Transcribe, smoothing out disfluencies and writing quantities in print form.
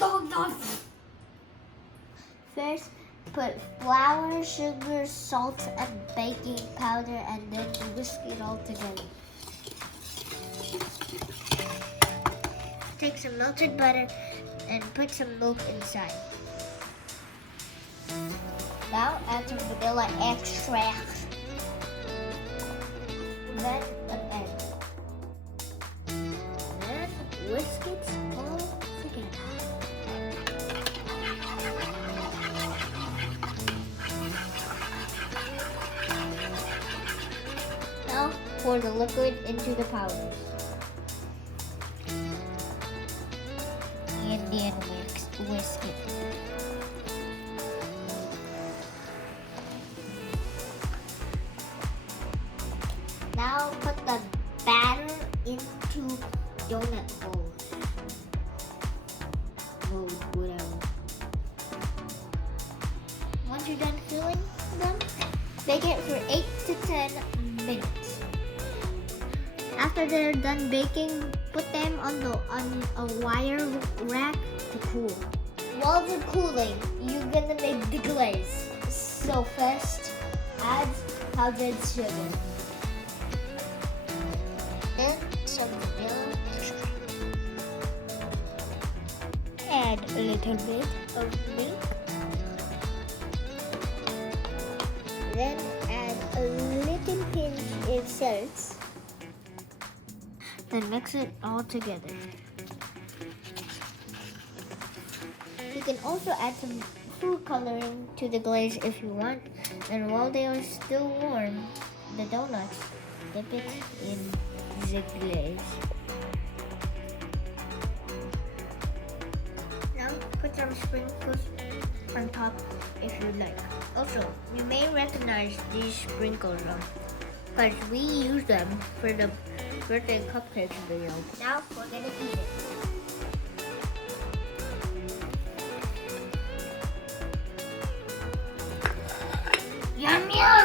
Donuts! First, put flour, sugar, salt, and baking powder, and then whisk it all together. Take some melted butter and put some milk inside. Now add some vanilla extract. Then an egg. Then whisk it all together. Now pour the liquid into the powders. And then whisk it. Now put the batter into donut holes. Whatever. Once you're done filling them, bake it for 8 to 10 minutes. After they're done baking, put them on a wire rack to cool. While they're cooling, you're gonna make the glaze. So first, add powdered sugar. Then some vanilla extract. Add a little bit of milk. Then add a little pinch of salt. Then mix it all together. You can also add some food coloring to the glaze if you want. And while they are still warm, the donuts, dip it in the glaze. Now put some sprinkles on top if you like. Also, you may recognize these sprinkles because we use them for the birthday cupcakes video. Now we're gonna eat it. Yum yum!